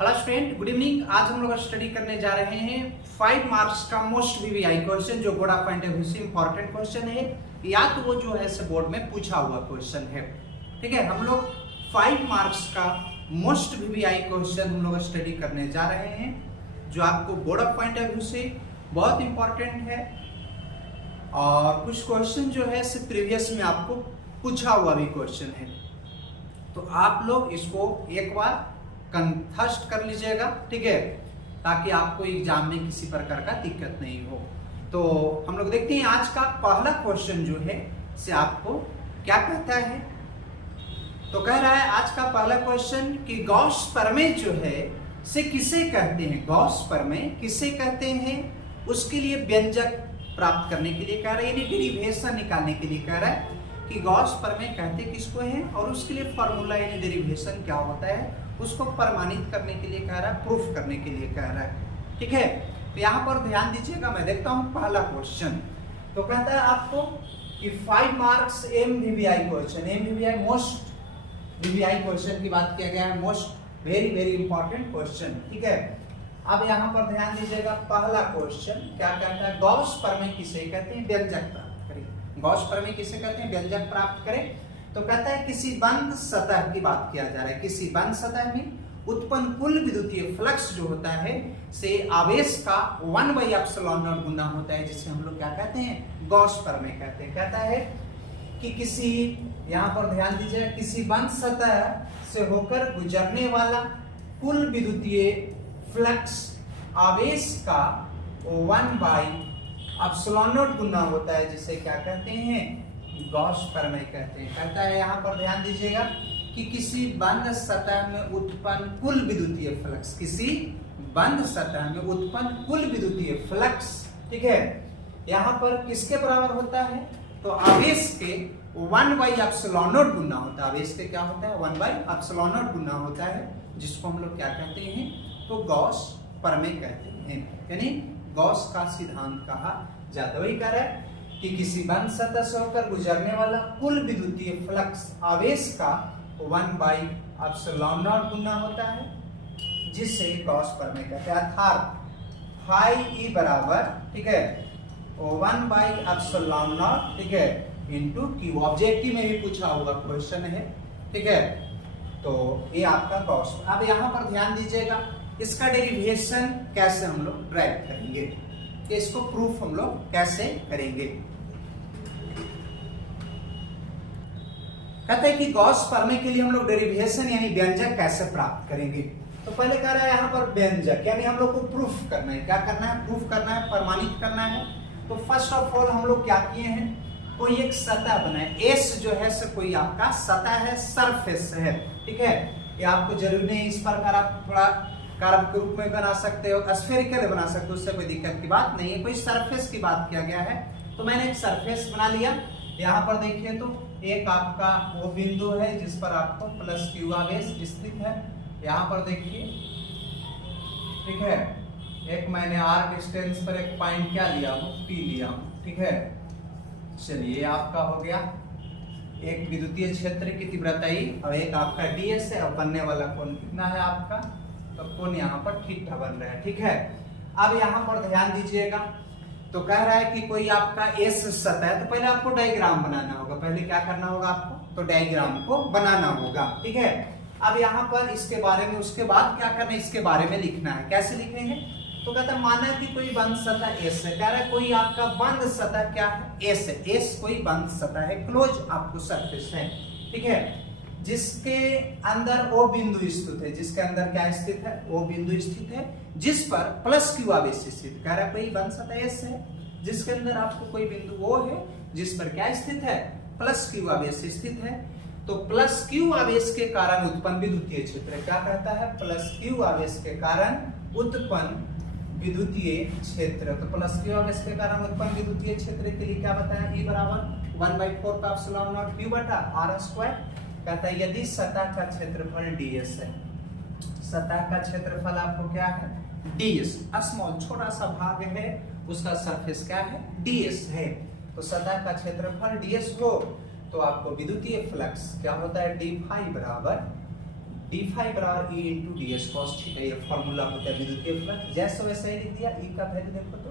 Hello student, good evening. आज हम लोग स्टडी करने जा रहे हैं 5 मार्क्स का मोस्ट वीवीआई क्वेश्चन, जो बोर्ड पॉइंट ऑफ व्यू से इंपॉर्टेंट क्वेश्चन है, या तो वो जो है से बोर्ड में पूछा हुआ क्वेश्चन है। ठीक है, हम लोग 5 मार्क्स का मोस्ट वीवीआई क्वेश्चन हम लोग स्टडी करने जा रहे हैं, जो आपको board of point of view से बहुत इंपॉर्टेंट है। और कुछ क्वेश्चन जो है से प्रीवियस में आपको पूछा हुआ भी क्वेश्चन है, तो आप लोग इसको एक बार कंठस्थ कर लीजिएगा। ठीक है, ताकि आपको एग्जाम में किसी प्रकार का दिक्कत नहीं हो। तो हम लोग देखते हैं आज का पहला क्वेश्चन जो है से आपको क्या कहता है। तो कह रहा है आज का पहला क्वेश्चन कि गॉस प्रमेय जो है से किसे कहते हैं। गॉस प्रमेय किसे कहते हैं, उसके लिए व्यंजक प्राप्त करने के लिए कह रहा है, यानी डेरिवेशन निकालने के लिए कह रहा है कि गॉस प्रमेय कहते किसको हैं, और उसके लिए फॉर्मूला यानी डेरिवेशन क्या होता है उसको प्रमाणित करने के लिए कह रहा है, प्रूफ करने के लिए कह रहा है। ठीक है, तो यहाँ पर ध्यान दीजिएगा। मैं देखता हूँ पहला क्वेश्चन। तो कहता है आपको कि 5 marks MVVI question, MVVI most VVI question की बात किया गया है, most very very important question. ठीक है, अब यहाँ पर ध्यान दीजिएगा। पहला क्वेश्चन क्या कहता है, गॉस प्रमेय किसे कहते हैं, व्यंजक प्राप्त करें। गॉस प्रमेय किसे कहते हैं, व्यंजक प्राप्त करें। तो कहता है किसी बंद सतह की बात किया जा रहा है, किसी बंद सतह में उत्पन्न कुल विद्युतीय फ्लक्स जो होता है से आवेश का 1/ε0 गुना होता है, जिसे हम लोग क्या कहते हैं, गॉस प्रमेय कहते हैं। कहता है कि किसी, यहाँ पर ध्यान दीजिए, किसी बंद सतह से होकर गुजरने वाला कुल विद्युतीय फ्लक्स आवेश का 1/ε0 गुना होता है, जिसे क्या कहते हैं, गॉस प्रमेय कहते हैं। कहता है यहाँ पर ध्यान दीजिएगा कि किसी बंद सतह में उत्पन्न कुल विद्युतीय फ्लक्स, किसी बंद सतह में उत्पन्न कुल विद्युतीय फ्लक्स, ठीक है, यहाँ पर किसके बराबर होता है, तो आवेश के 1/ε0 गुना होता है। आवेश के क्या होता है, 1/ε0 गुना होता है, जिसको हम लोग क्या कहते हैं, तो गॉस प्रमेय कहते हैं, यानी गॉस का सिद्धांत कहा जाता है। वही कह रहा है कि किसी बंद सतह से होकर गुजरने वाला कुल विद्युतीय फ्लक्स आवेश का 1/ε0 गुना होता है, जिससे गॉस प्रमेय कहते हैं। अर्थात फाई ई बराबर, ठीक है, 1/ε0, ठीक है, इंटू क्यू। ऑब्जेक्टिव में भी पूछा हुआ क्वेश्चन है। ठीक है, तो ये आपका गॉस। अब यहाँ पर ध्यान दीजिएगा, इसका डेरिवेशन कैसे हम लोग ड्राइव करेंगे, कि इसको प्रूफ हम लोग कैसे करेंगे। कहते हैं कि गॉस प्रमेय के लिए हम लोग डेरिवेशन यानी व्यंजक कैसे प्राप्त करेंगे। तो पहले कह रहा है यहाँ पर व्यंजक, यानी हम लोग को प्रूफ करना है। क्या करना है, प्रूफ करना है, प्रमाणित करना है। तो फर्स्ट ऑफ ऑल हम लोग क्या किए हैं, कोई एक सतह बनाए। एस जो है से कोई आपका सतह है, सरफेस है। ठीक है, ये आपको जरूरी नहीं इस प्रकार आप थोड़ा कर्व के रूप में बना सकते हो, स्फेरिकल बना सकते हो, उससे कोई दिक्कत की बात नहीं है। कोई सरफेस की बात किया गया है, तो मैंने एक सरफेस बना लिया। यहाँ पर देखिए तो एक आपका वो बिंदु है जिस पर आपको प्लस क्यू आवेश स्थित है। यहाँ पर देखिए, ठीक है, एक मैंने आर्क डिस्टेंस पर एक पॉइंट क्या लिया हूँ, पी लिया हूँ। ठीक है, चलिए आपका हो गया एक विद्युतीय क्षेत्र की तीव्रता ई, और एक आपका डीएस है, और बनने वाला कोण कितना है आपका, तो कोण यहाँ पर थीटा बन रहा है। ठीक है, अब यहाँ पर ध्यान दीजिएगा। तो कह रहा है कि कोई आपका एस सतह है, तो पहले आपको डायग्राम बनाना होगा। पहले क्या करना होगा आपको, तो डायग्राम को बनाना होगा। ठीक है, अब यहाँ पर इसके बारे में, उसके बाद क्या करना है, इसके बारे में लिखना है। कैसे लिखेंगे, तो कहता है माना कि कोई बंद सतह एस है। कह रहा है कोई आपका बंद सतह क्या है, एस है। एस कोई बंद सतह है, क्लोज आपको सरफेस है। ठीक है, जिसके अंदर वो बिंदु स्थित है, जिसके अंदर क्या स्थित है, वो बिंदु स्थित है, जिस पर प्लस क्यू आवेश स्थित। कह रहा है कोई बंद सतह एस है, जिसके अंदर आपको कोई बिंदु वो है जिस पर क्या स्थित है, प्लस क्यू आवेश स्थित है। तो प्लस क्यू आवेश के कारण उत्पन्न विद्युतीय क्षेत्र क्या कहता है, प्लस क्यू आवेश के कारण उत्पन्न विद्युतीय क्षेत्र। तो प्लस क्यू आवेश के कारण उत्पन्न विद्युतीय क्षेत्र के लिए क्या बताया, ई बराबर 1/4 क्यू बटा आर स्क्वायर। कहता है यदि सतह का क्षेत्रफल ds है, सतह का क्षेत्रफल आपको क्या है, ds, स्मॉल छोटा सा भाग है, उसका सरफेस क्या है, ds है। तो सतह का क्षेत्रफल ds हो, तो आपको विद्युतीय फ्लक्स क्या होता है, d फाई बराबर डी फाई बराबर E into D S cos theta, ये फॉर्मूला होता है विद्युतीय फ्लक्स। जैसे वैसे ही लिख दिया, ई का वैल्यू देखो तो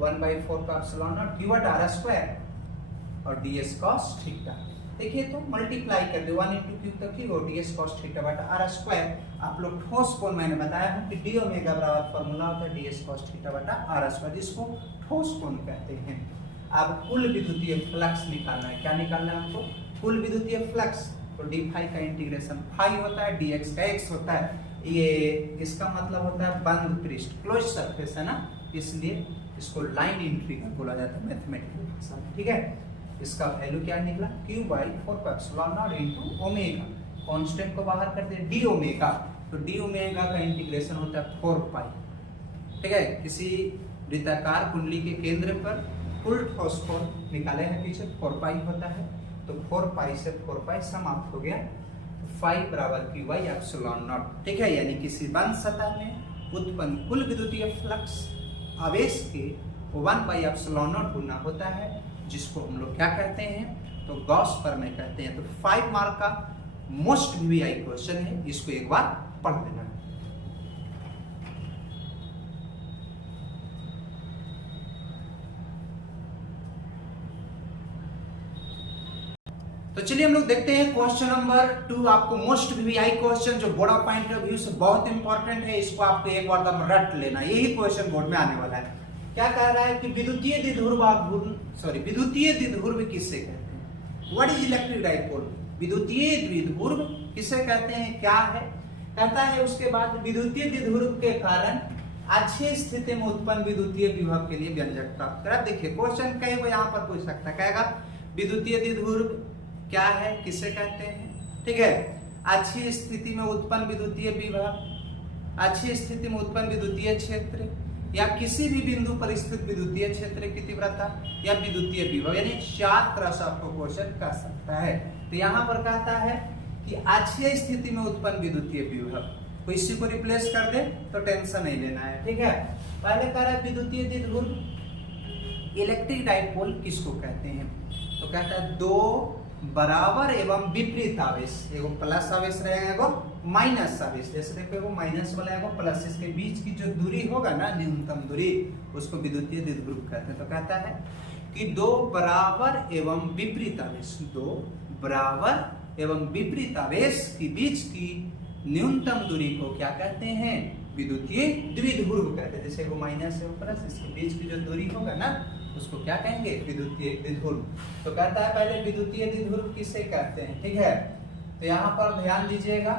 1/4 का एप्सिलॉन नॉट क्यू बटा आर स्क्वायर और डी एस कॉस थीटा। देखिए तो मल्टीप्लाई कर दो 1 इंटू क्यू तक की और डी एस कॉस थीटा बटा आर स्क्वायर। आप लोग ठोस कोण मैंने बताया है कि डी ओमेगा बराबर फॉर्मूला होता है डी एस कॉस थीटा बटा आर स्क्वायर, जिसको ठोस कोण कहते हैं। अब कुल विद्युतीय फ्लक्स निकालना है। क्या निकालना है आपको? कुल विद्युतीय फ्लक्स। तो डी फाई का इंटीग्रेशन फाई होता है, डी एक्स का एक्स होता है। ये इसका मतलब होता है बंद पृष्ठ, क्लोज सरफेस है ना, इसलिए इसको लाइन इंटीग्रल बोला जाता है मैथमेटिकल भाषा में। ठीक है, इसका वैल्यू क्या निकला? q by 4 pi epsilon naught into omega. Constant को बाहर कर दे डी ओमेगा, तो डी ओमेगा का इंटीग्रेशन होता है 4 पाई। ठीक है, किसी वृत्ताकार कुंडली के केंद्र पर कुल ठोस कोण निकाले हैं पीछे 4 पाई होता है, तो 4 पाई से 4 पाई समाप्त हो गया। फाई बराबर q by epsilon naught। ठीक है, यानी किसी बंद सतह में उत्पन्न कुल विद्युतीय फ्लक्स आवेश के 1/epsilon naught गुना होता है, जिसको हम लोग क्या कहते हैं? तो गॉस प्रमेय कहते हैं। तो 5 मार्क का मोस्ट वीवीआई क्वेश्चन है, इसको एक बार पढ़ लेना। तो चलिए हम लोग देखते हैं क्वेश्चन नंबर 2। आपको मोस्ट वीवीआई क्वेश्चन जो बोर्ड पॉइंट ऑफ व्यू से बहुत इंपॉर्टेंट है, इसको आपको एक बार दम रट लेना, यही क्वेश्चन बोर्ड में आने वाला है। क्या कह रहा है कि विद्युतीय द्विध्रुव किससे कहते हैं? What is electric dipole? विद्युतीय द्विध्रुव किसे कहते हैं, क्या है? कहता है उसके बाद विद्युतीय द्विध्रुव के कारण अच्छी स्थिति में उत्पन्न विद्युतीय विभव के लिए व्यंजक प्राप्त करा। देखिए क्वेश्चन कई बार यहाँ पर पूछ सकता है, कहेगा विद्युतीय द्विध्रुव क्या है, किसे कहते हैं? ठीक है, अच्छी स्थिति में उत्पन्न विद्युतीय विभव, अच्छी स्थिति में उत्पन्न विद्युतीय क्षेत्र या किसी भी बिंदु पर स्थित विद्युतीय क्षेत्र की तीव्रता या विद्युतीय विभव, यानी 4 तरह से आपको क्वेश्चन कर सकता है। तो यहाँ पर कहता है कि अच्छी स्थिति में उत्पन्न विद्युतीय विभव, तो इसी को रिप्लेस कर दे तो टेंशन नहीं लेना है। ठीक है, पहले कह रहा है विद्युतीय द्विध्रुव इलेक्ट्रिक डाइपोल किसको कहते हैं? तो कहता है दो बराबर एवं विपरीत आवेश, एगो प्लस आवेश रहेगा एगो माइनस आवेश। जैसे देखो एगो माइनस वाला एगो प्लस, इसके बीच की जो दूरी होगा ना, न्यूनतम दूरी, उसको विद्युतीय द्विध्रुव कहते हैं। तो कहता है कि दो बराबर एवं विपरीत आवेश, दो बराबर एवं विपरीत आवेश के बीच की न्यूनतम दूरी को क्या कहते हैं? विद्युतीय द्विध्रुव कहते हैं। जैसे एगो माइनस एगो प्लस, इसके बीच की जो दूरी होगा ना, उसको क्या कहेंगे? विद्युतीय द्विध्रुव। तो कहता है पहले विद्युतीय द्विध्रुव किसे कहते हैं? ठीक है, तो यहाँ पर ध्यान दीजिएगा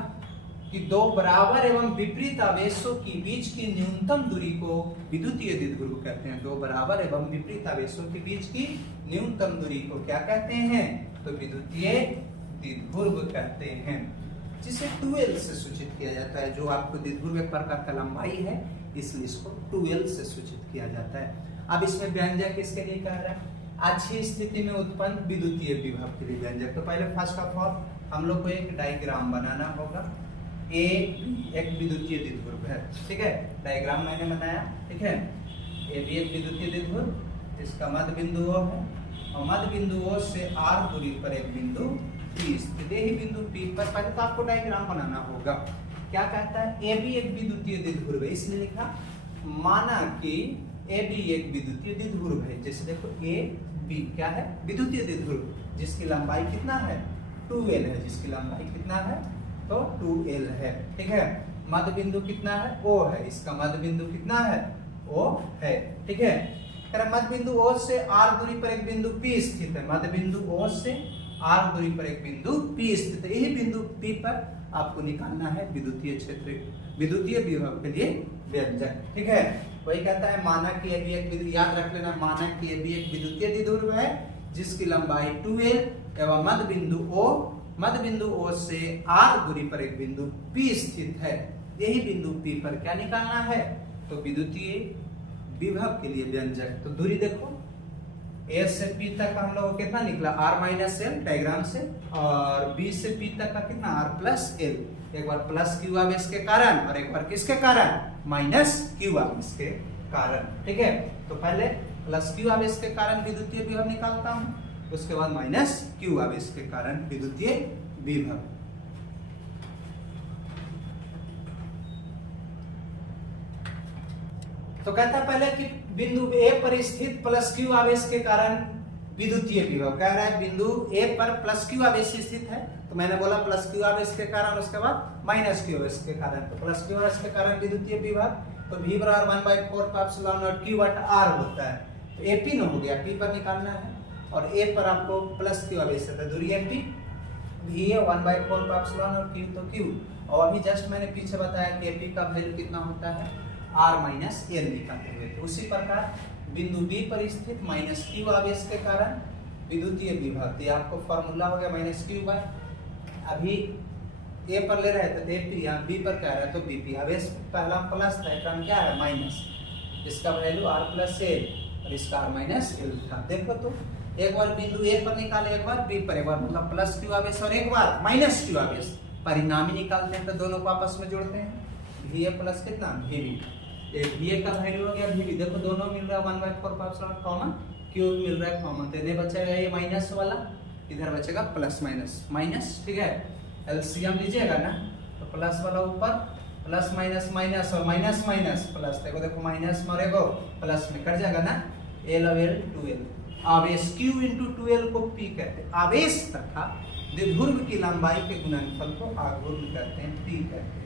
कि दो बराबर एवं विपरीत आवेशों के बीच की न्यूनतम दूरी को विद्युतीय द्विध्रुव कहते हैं। दो बराबर एवं विपरीत आवेशों के बीच की न्यूनतम दूरी को क्या कहते हैं? तो विद्युतीय द्विध्रुव कहते हैं, जिसे 2L से सूचित किया जाता है। जो आपको द्विध्रुव एक प्रकार का लंबाई है, इसलिए इसको 2L से सूचित किया जाता है। अब इसमें व्यंजक किसके लिए कह रहा है? अच्छी स्थिति में उत्पन्न विद्युतीय विभव के लिए व्यंजक। तो पहले फर्स्ट ऑफ ऑल हम लोग को एक डायग्राम बनाना होगा। ए एक विद्युतीय द्विध्रुव है, ठीक है, डायग्राम मैंने बनाया। ठीक है, ए भी एक विद्युतीय द्विध्रुव, इसका मध्य बिंदु O है और मध्य बिंदु O से r दूरी पर एक बिंदु P स्थित। यही बिंदु P पर पहले तो आपको डायग्राम बनाना होगा। क्या कहता है? ए भी एक विद्युतीय द्विध्रुव है, इसलिए लिखा माना कि ए बी एक विद्युतीय द्विध्रुव है। जैसे देखो ए बी क्या है? विद्युतीय द्विध्रुव, जिसकी लंबाई कितना है? 2L है। जिसकी लंबाई कितना है? तो 2L है। ठीक है, मध्य बिंदु कितना है? O है। इसका मध्य बिंदु कितना है? O है। ठीक है, मध्य बिंदु O से r दूरी पर एक बिंदु P स्थित है। मध्य बिंदु O से r दूरी पर एक बिंदु P स्थित है। यही बिंदु P पर आपको निकालना है विद्युतीय क्षेत्र, विद्युतीय विभव के लिए व्यंजक। ठीक है, वही कहता है माना कि ये भी एक, याद रख लेना, माना कि ये भी एक विद्युतीय द्विध्रुव है जिसकी लंबाई 2L एवं मध्य बिंदु O से r दूरी पर एक बिंदु P स्थित है। यही बिंदु P पर क्या निकालना है? तो विद्युतीय विभव के लिए व्यंजक। तो दूरी देखो, A से P तक का हम लोग कितना निकला? r-L डायग्राम से, और B से P तक का कितना? r+L। एक बार प्लस क्यू आवेश के कारण और एक बार किसके कारण? माइनस क्यू आवेश के कारण। ठीक है, तो पहले प्लस क्यू आवेश के कारण विद्युतीय विभव निकालता हूं, उसके बाद माइनस क्यू आवेश के कारण विद्युतीय विभव। तो कहता है पहले कि बिंदु ए पर स्थित प्लस क्यू आवेश के कारण विद्युतीय विभव, कह रहा है बिंदु ए पर प्लस क्यू आवेश स्थित है, तो मैंने बोला प्लस क्यू आवेश के कारण, उसके बाद माइनस क्यू आवेश के कारण, तो प्लस क्यू आवेश के कारण विद्युतीय विभव, तो V बराबर 1/4 पाई एप्सिलॉन नॉट Q बटा R होता है, तो AP न हो गया, P पर निकालना है, और A पर आपको प्लस क्यू आवेश है, दूरी MP, V है 1/4 पाई एप्सिलॉन और Q तो Q, और अभी जस्ट मैंने पीछे बताया कि AP का वैल्यू कितना होता है R माइनस L निकालते हुए, तो उसी प्रकार बिंदु B पर स्थित माइनस Q आवेश के कारण विद्युतीय विभव, ये आपको फॉर्मूला हो गया माइनस Q बाय, अभी A पर ले रहे थे तो AP, यहाँ B पर कह रहे हैं तो BP, आवेश पहला प्लस था, कारण क्या है माइनस, इसका वैल्यू R प्लस L और इसका R माइनस L था। देखो तो एक बार बिंदु A पर निकाले, एक बार B पर, एक बार मतलब प्लस Q आवेश और एक बार माइनस Q आवेश, परिणामी निकालते हैं तो दोनों को आपस में जोड़ते हैं, VA प्लस कितना VB, VA का वैल्यू हो गया VB, देखो दोनों मिल रहा है 1/4 पाई एप्सिलॉन कॉमन, Q मिल रहा है कॉमन, तो इधर बचेगा ये माइनस वाला, इधर बचेगा प्लस माइनस माइनस, ठीक है, एलसीएम लीजिएगा ना, तो प्लस वाला ऊपर प्लस माइनस माइनस और माइनस माइनस प्लस, देखो देखो माइनस मरेगा प्लस में कट जाएगा ना, L और L 2L, आवेश Q इंटू 2L को P कहते हैं, आवेश तथा द्विध्रुव की लंबाई के गुणनफल को आघूर्ण कहते हैं, P कहते हैं,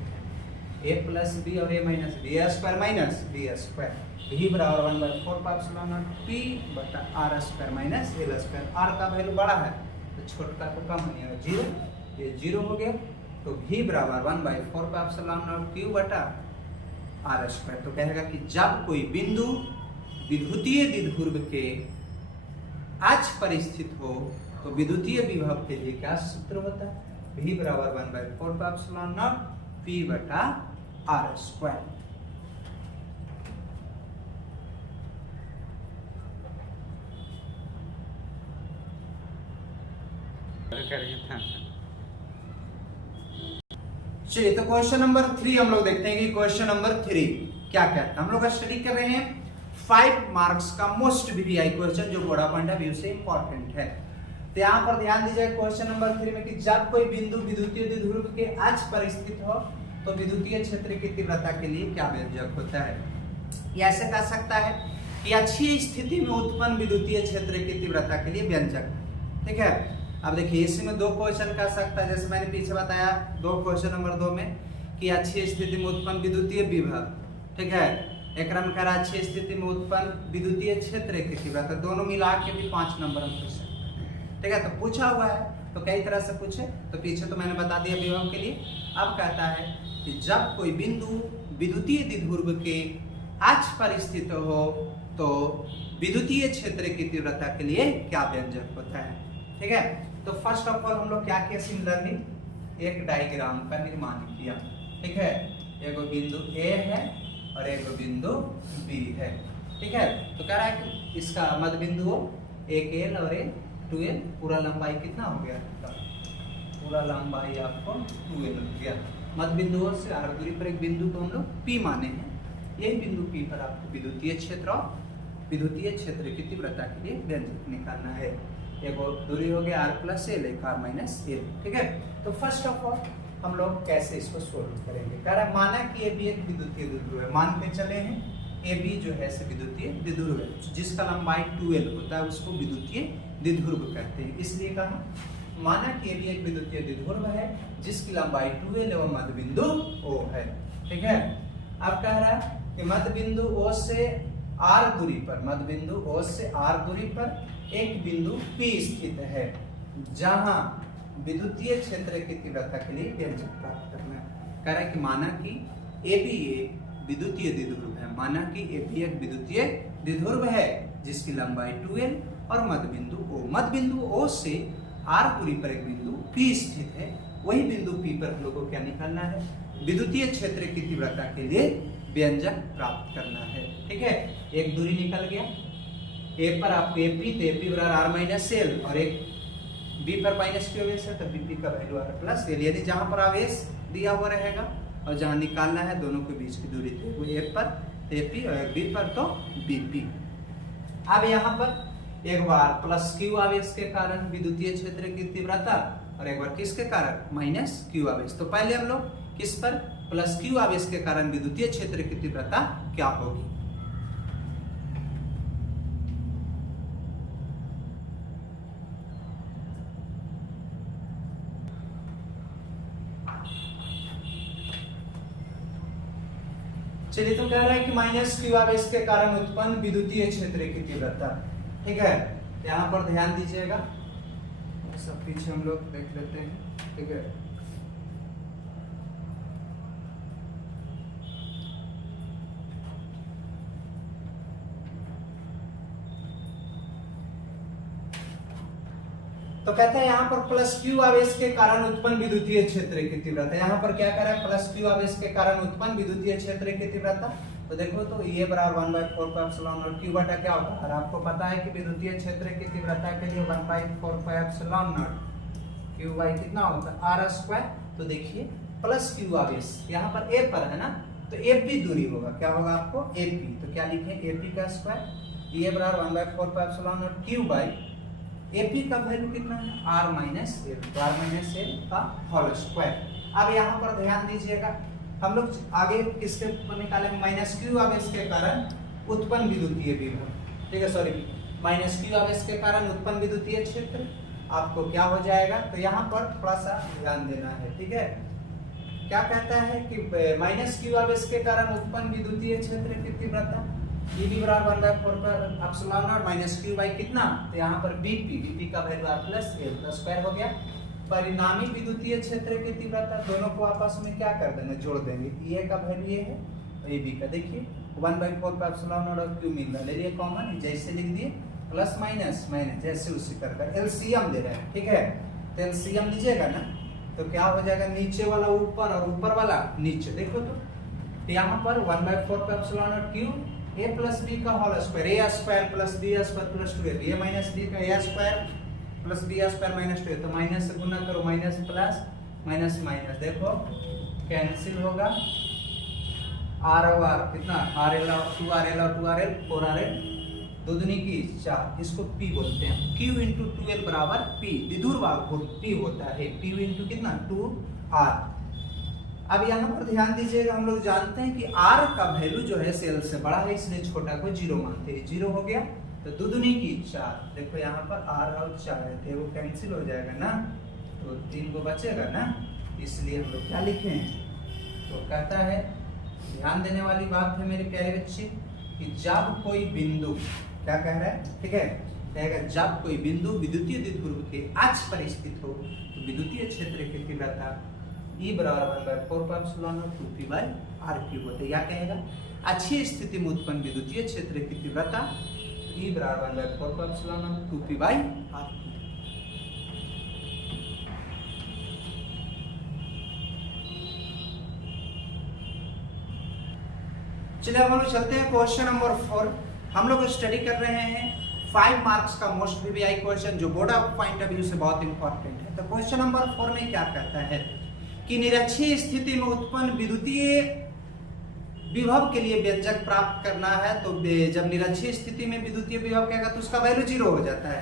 A प्लस B और A minus B, A square minus B square, V बराबर 1/4 पाई एप्सिलॉन नॉट P बटा R square minus L square, R का वैल्यू बड़ा है तो छोटा को कम होने है 0, ये 0 हो गया, तो V बराबर 1/4 पाई एप्सिलॉन नॉट Q बटा R स्क्वायर, तो कहेगा कि जब कोई बिंदु विद्युतीय द्विध्रुव के अक्ष पर स्थित हो तो विद्युतीय विभव के लिए क्या सूत्र होता है, V बराबर 1/4 पाई एप्सिलॉन नॉट P बटा R स्क्वायर। चलिए तो क्वेश्चन नंबर 3 हम लोग देखते हैं कि क्वेश्चन नंबर 3 क्या कहता है। हम लोग स्टडी कर रहे हैं 5 मार्क्स का मोस्ट वीवीआई क्वेश्चन जो बड़ा पॉइंट ऑफ व्यू से इंपॉर्टेंट है। तो यहाँ पर ध्यान दीजिए क्वेश्चन नंबर 3 में कि जब कोई बिंदु विद्युतीय द्विध्रुव के अक्ष पर स्थित हो तो विद्युतीय क्षेत्र की तीव्रता के लिए क्या व्यंजक होता है। यह ऐसे कह सकता है कि अच्छी स्थिति में उत्पन्न विद्युतीय क्षेत्र की तीव्रता के लिए व्यंजक, ठीक है। अब देखिए इसमें 2 क्वेश्चन कर सकता है, जैसे मैंने पीछे बताया 2 क्वेश्चन नंबर 2 में कि अच्छी स्थिति में उत्पन्न विद्युतीय विभव, ठीक है, एक क्रम कर अच्छी स्थिति में उत्पन्न विद्युतीय क्षेत्र की तीव्रता, दोनों मिला के भी 5 नंबर हम पूछ सकते हैं, ठीक है। तो पूछा हुआ है तो कई तरह से पूछे, तो पीछे तो मैंने बता दिया विभव के लिए। अब कहता है कि जब कोई बिंदु विद्युतीय द्विध्रुव के अक्ष पर स्थित हो तो विद्युतीय क्षेत्र की तीव्रता के लिए क्या व्यंजक होता है, ठीक है। तो फर्स्ट ऑफ ऑल हम लोग क्या किया, सिमिलरली एक डायग्राम का निर्माण किया, ठीक है। एक बिंदु A है और एक बिंदु B है, ठीक है। तो कह रहा है कि इसका मध्य बिंदु एक L और एक 2L, पूरा लंबाई कितना हो गया, पूरा लंबाई आपको 2L हो गया। मध्य बिंदुओं से आर दूरी पर एक बिंदु को हम लोग P माने हैं, यही बिंदु P पर आपको विद्युतीय क्षेत्र और विद्युतीय क्षेत्र की तीव्रता के लिए व्यंजक निकालना है। एक और दूरी हो गया R प्लस L, एक R माइनस L, ठीक है। तो फर्स्ट ऑफ ऑल हम लोग कैसे इसको सोल्व करेंगे। कह रहा है माना कि AB एक विद्युतीय द्विध्रुव है, मान के चले हैं AB जो है विद्युतीय द्विध्रुव है, जिसका लंबाई 2L होता है उसको विद्युतीय द्विध्रुव कहते हैं। इसलिए कहा माना कि AB एक विद्युतीय द्विध्रुव है जिसकी लंबाई 2L एवं मध्य बिंदु O है, ठीक है। अब कह रहा है कि मध्य बिंदु O से R दूरी पर, मध्य बिंदु O से R दूरी पर एक बिंदु P स्थित है जहां विद्युतीय क्षेत्र की तीव्रता के लिए व्यंजक प्राप्त करना है। कह रहा है कि माना कि AB एक विद्युतीय द्विध्रुव है, माना कि AB एक विद्युतीय द्विध्रुव है जिसकी लंबाई 2L और मध्य बिंदु O, मध्य बिंदु O से R दूरी पर एक बिंदु P स्थित है, वही बिंदु P पर हम लोग को क्या निकालना है, विद्युतीय क्षेत्र की तीव्रता के लिए व्यंजक प्राप्त करना है, ठीक है। एक दूरी निकल गया A पर आपको AP, तो AP बराबर R माइनस L और एक B पर माइनस Q आवेश है तो BP का वैल्यू R प्लस L, यानी जहां पर आवेश दिया हुआ रहेगा और जहां निकालना है दोनों के बीच की दूरी थी, वो एक पर AP और एक B पर तो BP। अब यहाँ पर एक बार प्लस Q आवेश के कारण विद्युतीय क्षेत्र की तीव्रता और एक बार किसके कारण माइनस Q आवेश। तो पहले हम लोग किस पर, प्लस Q आवेश के कारण विद्युतीय क्षेत्र की तीव्रता क्या होगी। चलिए, तो कह रहा है कि माइनस क्यू आवेश के कारण उत्पन्न विद्युतीय क्षेत्र की तीव्रता। ठीक है, यहाँ पर ध्यान दीजिएगा, सब पीछे हम लोग देख लेते हैं। ठीक है, तो कहते हैं यहाँ पर प्लस क्यू आवेश के कारण उत्पन्न विद्युतीय क्षेत्र की तीव्रता। यहाँ पर क्या कर रहा है, प्लस क्यू आवेश के कारण उत्पन्न विद्युतीय क्षेत्र की तीव्रता। तो देखो, तो ये बराबर 1/4 पाई एप्सिलॉन नॉट क्यू बटा क्या होता है, और आपको पता है कि विद्युतीय क्षेत्र की तीव्रता के लिए 1/4 pi epsilon naught Q by कितना होता है, आर स्क्वायर। तो देखिए, प्लस क्यू आवेश यहाँ पर ए पर है ना, तो एफ भी दूरी होगा, क्या होगा आपको, एफ पी। तो क्या लिखे, एपी का स्क्वायर, ये बराबर 1/4 pi epsilon naught Q by AP का वैल्यू कितना है, आर माइनस एल, तो आर माइनस एल का होल स्क्वायर। अब यहाँ पर ध्यान दीजिएगा, हम लोग आगे किसके निकालेंगे, माइनस क्यू आवेश के कारण उत्पन्न विद्युतीय विभव। ठीक है, सॉरी, माइनस क्यू आवेश के कारण उत्पन्न विद्युतीय क्षेत्र आपको क्या हो जाएगा। तो यहाँ पर थोड़ा सा ध्यान देना है। ठीक है, क्या कहता है कि माइनस क्यू आवेश के कारण उत्पन्न विद्युतीय क्षेत्र की तीव्रता Eb बराबर 1/4 पर epsilon not minus Q by कितना, तो यहाँ पर Bp का वैल्यू आर प्लस एल का स्क्वायर हो गया। परिणामी विद्युतीय क्षेत्र की तीव्रता, दोनों को आपस में क्या कर देंगे, जोड़ देंगे। ए का वैल्यू ये है और ए बी का, देखिए 1/4 पर एप्सिलॉन नॉट और क्यू मिल रहा है, ले लिए कॉमन, जैसे लिख दिए प्लस माइनस माइनस, जैसे उसी कर एलसीएम दे रहे हैं। ठीक है, तो एलसीएम लीजिएगा ना, तो क्या हो जाएगा, नीचे वाला ऊपर और ऊपर वाला नीचे। देखो, तो यहाँ पर 1/4 पर epsilon naught Q a plus B का whole square, A square plus B square plus 2ab, A minus B का A square plus B square minus 2a, तो माइनस से गुना करो, माइनस प्लस माइनस माइनस, देखो कैंसिल होगा, R और R कितना, आर एल और 2rl और 2rl 4rl, दो दूनी की 4, इसको p बोलते हैं। q इंटू 2l बराबर p, विदुर भाग p होता है, p इंटू कितना 2r। अब यहाँ पर ध्यान दीजिएगा, हम लोग जानते हैं कि r का वैल्यू जो है सेल से बड़ा है, इसलिए छोटा को 0 मानते हैं। 0 हो गया, तो दो दूनी की 4, देखो यहाँ पर r और 4 है, तो वो कैंसिल हो जाएगा ना, तो 3 को बचेगा ना, इसलिए हम लोग क्या लिखे हैं, तो कहता है, ध्यान देने वाली बात है मेरे प्यारे बच्चे, कि जब कोई बिंदु, क्या कह रहा है, ठीक है, कहेगा जब कोई बिंदु विद्युतीय द्विध्रुव के अक्ष पर स्थित हो, तो विद्युतीय क्षेत्र की तीव्रता E बराबर 1/4 pi epsilon not 2p by r cube होता है। या कहेगा अच्छी स्थिति में उत्पन्न विद्युतीय क्षेत्र की तीव्रता E बराबर 1/4 pi epsilon not 2p by r। चलिए, अब हम लोग चलते हैं क्वेश्चन नंबर 4। हम लोग स्टडी कर रहे हैं 5 मार्क्स का मोस्ट वीवीआई क्वेश्चन, जो board of point of view से बहुत इंपॉर्टेंट है। तो क्वेश्चन नंबर 4 में क्या कहता है कि निरक्षीय स्थिति में उत्पन्न विद्युतीय विभव के लिए व्यंजक प्राप्त करना है। तो जब निरक्षीय स्थिति में विद्युतीय विभव कहेगा तो उसका वैल्यू 0 हो जाता है।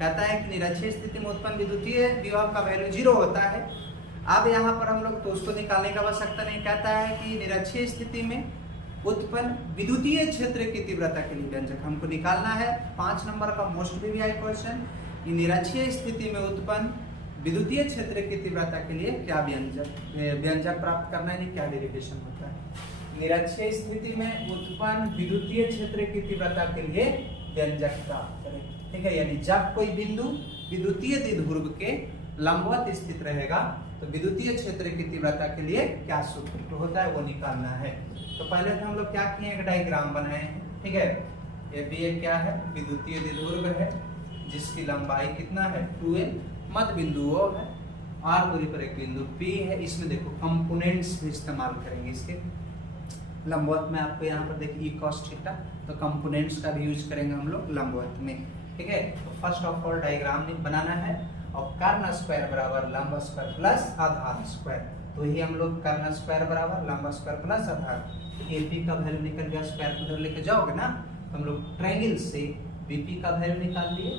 कहता है कि निरक्षीय स्थिति में उत्पन्न विद्युतीय विभव का वैल्यू 0 होता है। अब यहाँ पर हम लोग तो उसको निकालने की आवश्यकता नहीं, कहता है कि निरक्षीय स्थिति में उत्पन्न विद्युतीय क्षेत्र की तीव्रता के लिए व्यंजक हमको निकालना है। 5 नंबर का मोस्ट वीवीआई क्वेश्चन, निरक्षीय स्थिति में उत्पन्न विद्युतीय क्षेत्र की तीव्रता के लिए क्या व्यंजक प्राप्त करना है, क्या डेरिवेशन होता है। निरक्षीय स्थिति में उत्पन्न विद्युतीय क्षेत्र की तीव्रता के लिए व्यंजक प्राप्त करें। ठीक है, यानी जब कोई बिंदु विद्युतीय द्विध्रुव के लंबवत स्थित रहेगा तो विद्युतीय क्षेत्र की तीव्रता के लिए क्या सूत्र होता है वो निकालना है। तो पहले तो हम लोग क्या किए, एक डायग्राम बनाए हैं। ठीक है, ये भी एक क्या है, विद्युतीय द्विध्रुव है जिसकी लंबाई कितना है 2l, मध्य बिंदु O है, r दूरी पर एक बिंदु P है। इसमें देखो कंपोनेंट्स भी इस्तेमाल करेंगे इसके लंबवत में, आपको यहाँ पर देखिए e cos थीटा, तो कंपोनेंट्स का भी यूज करेंगे हम लोग लंबवत में। ठीक है, तो फर्स्ट ऑफ ऑल डायग्राम बनाना है, और कर्ण स्क्वायर बराबर लंब स्क्वायर प्लस आधार स्क्वायर, तो ही हम लोग कर्ण स्क्वायर बराबर लंब स्क्वायर प्लस आधार, AP का वैल्यू निकल गया, स्क्वायर उधर लेके जाओगे ना, तो हम लोग ट्रायंगल से BP का वैल्यू निकाल दिए,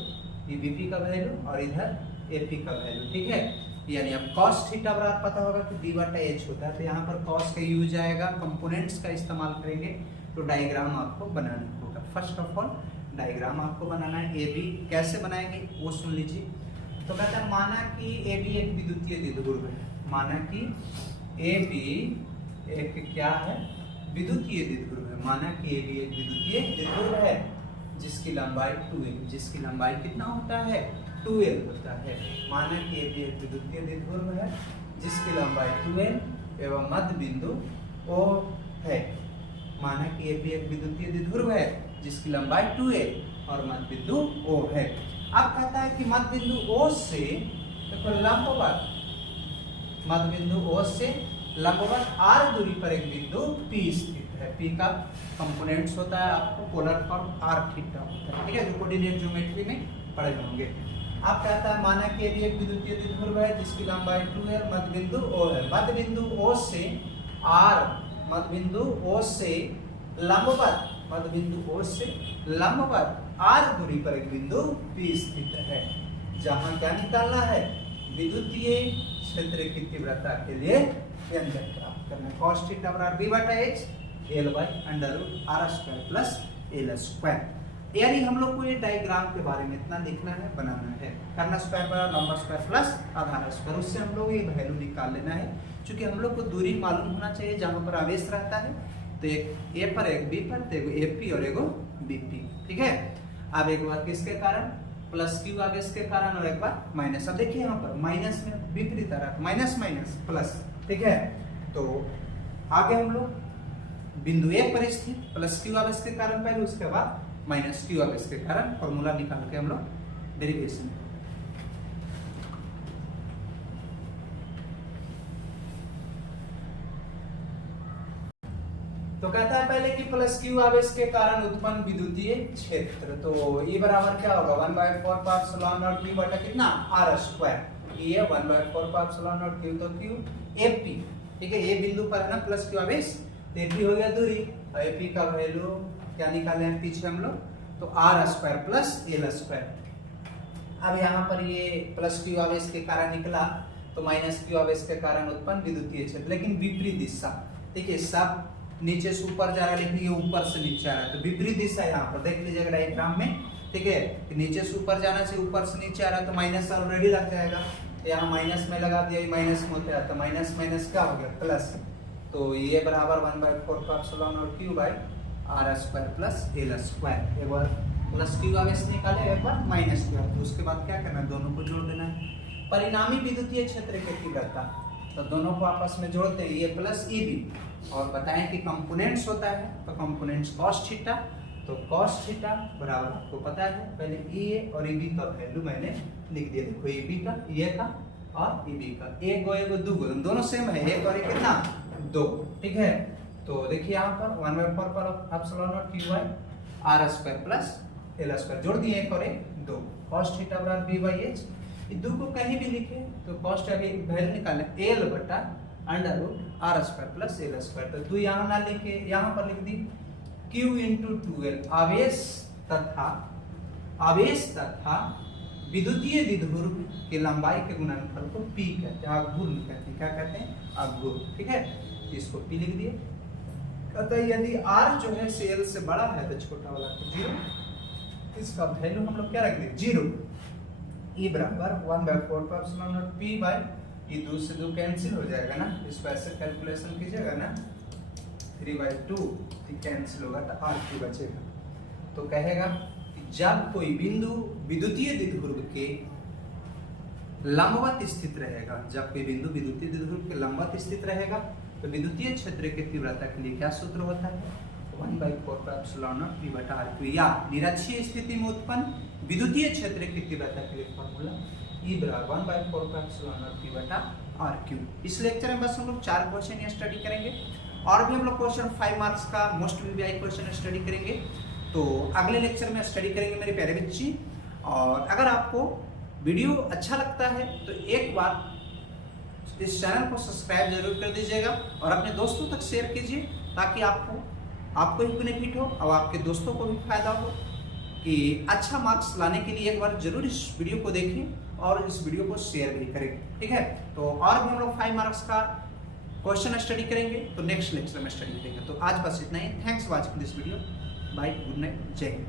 ये BP का वैल्यू और इधर AP का वैल्यू। ठीक है, यानी अब cos थीटा बराबर पता होगा कि d बटा h होता है, तो यहाँ पर cos का यूज आएगा, कंपोनेंट्स का इस्तेमाल करेंगे। तो डायग्राम आपको बनाना होगा। फर्स्ट ऑफ ऑल डायग्राम आपको बनाना है। AB कैसे बनाएंगे वो सुन लीजिए। तो कहता है माना कि AB एक विद्युतीय द्विध्रुव है, माना कि AB एक क्या है विद्युतीय द्विध्रुव है, माना कि ये भी एक विद्युतीय द्विध्रुव है जिसकी लंबाई 2l, जिसकी लंबाई कितना होता है 2l होता है। माना कि ये भी एक विद्युतीय द्विध्रुव है जिसकी लंबाई 2l एवं मध्य बिंदु O है। माना कि ये भी एक विद्युतीय द्विध्रुव है जिसकी लंबाई 2l और मध्य बिंदु O है। अब कहता है कि मध्य बिंदु O से देखो लंबवत, मध्य बिंदु O से लंबवत r दूरी पर एक बिंदु P स्थित है। P का कंपोनेंट्स होता है आपको पोलर फॉर्म r थीटा होता है, ठीक है, जो कोऑर्डिनेट ज्योमेट्री में पढ़े होंगे। अब कहता है माना कि ये एक विद्युतीय द्विध्रुव है जिसकी लंबाई 2l, मध्य बिंदु O है। मध्य बिंदु O से r, मध्य बिंदु O से लंबवत, मध्य बिंदु O से लंबवत r दूरी पर एक बिंदु P स्थित है, जहां क्या निकालना है, विद्युतीय क्षेत्र की तीव्रता के लिए व्यंजक प्राप्त करना है। cos थीटा बराबर b बटा h l by under root r square plus l square. यानी हम लोग को ये डायग्राम के बारे में इतना लिखना है, बनाना है। कर्ण स्क्वायर बराबर लंबा स्क्वायर प्लस आधार स्क्वायर, उससे हम लोग ये वैल्यू निकाल लेना है। क्योंकि हम लोग को दूरी मालूम होना चाहिए जहां पर आवेश रहता है, तो एक ए पर एक बी पर, तो एगो एपी और एगो बीपी, ठीक है। अब एक बार किसके कारण, प्लस क्यू आवेश के कारण, और एक बार माइनस। अब देखिए यहाँ पर माइनस में विपरीत आ रहा है, माइनस माइनस प्लस, ठीक है। तो आगे हम लोग बिंदु ए पर स्थित प्लस क्यू आवेश के कारण पहले, उसके बाद माइनस क्यू आवेश के कारण फॉर्मूला निकाल के हम लोग डेरिवेशन। तो कहता है पहले कि प्लस क्यू आवेश के कारण उत्पन्न विद्युतीय क्षेत्र, तो E बराबर क्या होगा 1/4 पाई एप्सिलॉन नॉट Q बटा कितना r स्क्वायर। ये 1/4 पाई एप्सिलॉन नॉट Q, तो Q AP, ठीक है। ये बिंदु पर है ना प्लस क्यू आवेश, तो AP हो गया दूरी, और AP का वैल्यू क्या निकाले हैं पीछे हम लोग, तो r square plus l square. अब यहाँ पर ये प्लस क्यू आवेश के कारण निकला, तो माइनस क्यू आवेश के कारण उत्पन्न विद्युतीय क्षेत्र, लेकिन विपरीत दिशा, ठीक है। सब नीचे से ऊपर जा रहा है, लेकिन ये ऊपर से नीचे आ रहा है, तो विपरीत दिशा यहाँ पर देख लीजिएगा डायग्राम में, ठीक है। नीचे से ऊपर जाना से ऊपर से नीचे आ रहा है, तो माइनस ऑलरेडी लग जाएगा, यहाँ माइनस में लगा दिया, माइनस में होता है, तो माइनस माइनस क्या हो गया प्लस। तो ये बराबर 1/4 pi epsilon not Q by r square plus l square. एक बार प्लस क्यू आवेश निकाले, एक बार माइनस क्यू, तो उसके बाद क्या करना है, दोनों को जोड़ देना है। परिणामी विद्युतीय क्षेत्र की तीव्रता, तो दोनों को आपस में जोड़ते हैं, ये प्लस ई बी, और बताएं कि कंपोनेंट्स होता है, तो कंपोनेंट्स cos थीटा, तो cos थीटा बराबर आपको पता है, पहले ई ए और ई बी का वैल्यू मैंने लिख दिया। देखो ई बी का, ई ए का और ई बी का, एक गो एगो दो गो, दोनों सेम है, एक और एक कितना 2, ठीक है। तो देखिए यहाँ पर 1/4 pi epsilon not Q by r square plus l square, जोड़ दिए एक और एक 2, cos थीटा बराबर b बाई h। दो को कहीं भी लिखे तो कॉस्ट अभी वैल्यू निकाले l बटा under root r square plus l square, तो तू यहाँ ना लिखे, यहाँ पर लिख दी q इंटू 2l, आवेश तथा विद्युतीय द्विध्रुव के लंबाई के गुणनफल को p कहते हैं, आघूर्ण कहते हैं, क्या कहते हैं आघूर्ण, ठीक है। इसको p लिख दिए। कहता है यदि r जो है l से बड़ा है तो छोटा वाला तो 0, इसका वैल्यू हम लोग क्या रख दें 0। E बराबर 1/4 pi epsilon not P by, ये 2 से 2 कैंसिल हो जाएगा ना, इसको ऐसे कैलकुलेशन कीजिएगा ना, 3/2 कैंसिल होगा तो R3 बचेगा। तो कहेगा कि जब कोई बिंदु विद्युतीय द्विध्रुव के लंबवत स्थित रहेगा, जब कोई बिंदु विद्युतीय द्विध्रुव के लंबवत स्थित रहेगा, तो विद्युतीय क्षेत्र की तीव्रता के लिए क्या सूत्र होता है 1/4 पाई एप्सिलॉन नॉट P बटा R3, या निरक्षीय स्थिति में उत्पन्न विद्युतीय क्षेत्र की तीव्रता के लिए फॉर्मूला E बराबर 1/4 पाई एप्सिलॉन नॉट P बटा R3। इस लेक्चर में बस हम लोग 4 क्वेश्चन ये स्टडी करेंगे, और भी हम लोग क्वेश्चन 5 मार्क्स का मोस्ट वीवीआई क्वेश्चन स्टडी करेंगे। तो अगले लेक्चर में स्टडी करेंगे मेरे प्यारे बच्चे। और अगर आपको वीडियो अच्छा लगता है तो एक बार इस चैनल को सब्सक्राइब जरूर कर दीजिएगा, और अपने दोस्तों तक शेयर कीजिए, ताकि आपको भी बेनिफिट हो और आपके दोस्तों को भी फायदा हो, कि अच्छा मार्क्स लाने के लिए एक बार जरूर इस वीडियो को देखें और इस वीडियो को शेयर भी करें, ठीक है। तो और भी हम लोग 5 मार्क्स का क्वेश्चन स्टडी करेंगे, तो नेक्स्ट लेक्चर में स्टडी करेंगे। तो आज बस इतना ही। Thanks watching this video, bye, good night, जय हिंद।